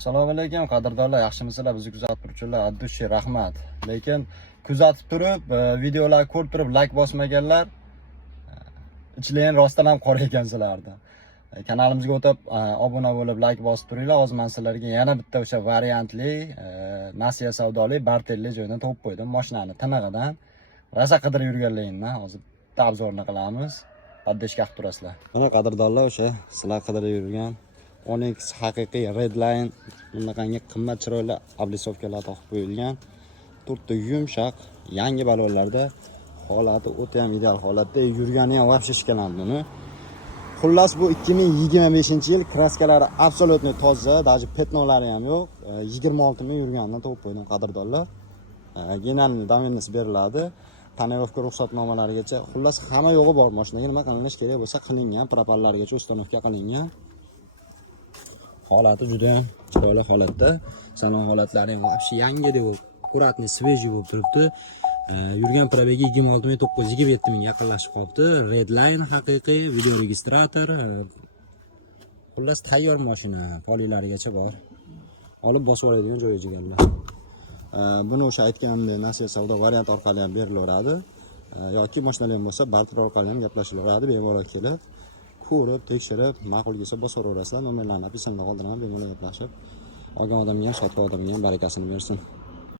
Assalomu alaykum qadrdonlar, yaxshimisizlar? Bizni kuzatib turuvchilar addushi rahmat. Lekin kuzatib turib, videolar ko'rib turib like bosmaganlar ichleyin rostdan ham qora ekansizlarda. Kanalimizga o'tib obuna bo'lib like bosib turinglar. Hozir men sizlarga yana bitta o'sha variantli nasiya savdoli bartelli joydan topib qo'ydim. Mashinani tinig'idan rosa qidirib yurganligimdan hozir bitta obzorni qilamiz. Paddeshga qilib turasizlar. Mana qadrdonlar, o'sha sizlar qidirib yurgan Onyx haqiqiy Redline bunaqangi qimmat chiroyli oblisovkalar taqib qo'yilgan. Turtda yumshoq yangi balonlarda holati o'ta ham ideal holatda, yurgani ham vobshe shikalan buni. Xullas bu 2025-yil kraskalari absolutni toza, даже petnolari ham yo'q. 26 ming yurganidan topib qo'ydim qadrdonlar. Genalniy domennis beriladi. Tonirovka ruxsatnomalarigacha, xullas hamma yo'g'i bor mashinaga. Nima qilinish kerak bo'lsa qilingan, propallargacha ustanovka qilingan. Holati juda ham chiroyli holatda. Salon holatlari ham vobshe yangidek, akkuratni, sveji bo'lib turibdi. Yurgan probegi 26.927 ming yaqinlashib qolibdi. Redline haqiqiy video registrator. Xullas tayyor mashina, polilarigacha bor. Olib bosib oladigan joyi jigarlar. Buni o'sha aytganimdek nasiya savdo variant orqali ham berilaveradi. Yoki mashinalar ham bo'lsa barter orqali ham gaplashilaveradi, bemalol kelib ko'rib, tekshirib, ma'qul kelsa bosaverasizlar. Nomerlarni opisanda qoldiraman, bemalol gaplashib olgan odamga ham, sotgan odamga ham barakasini bersin.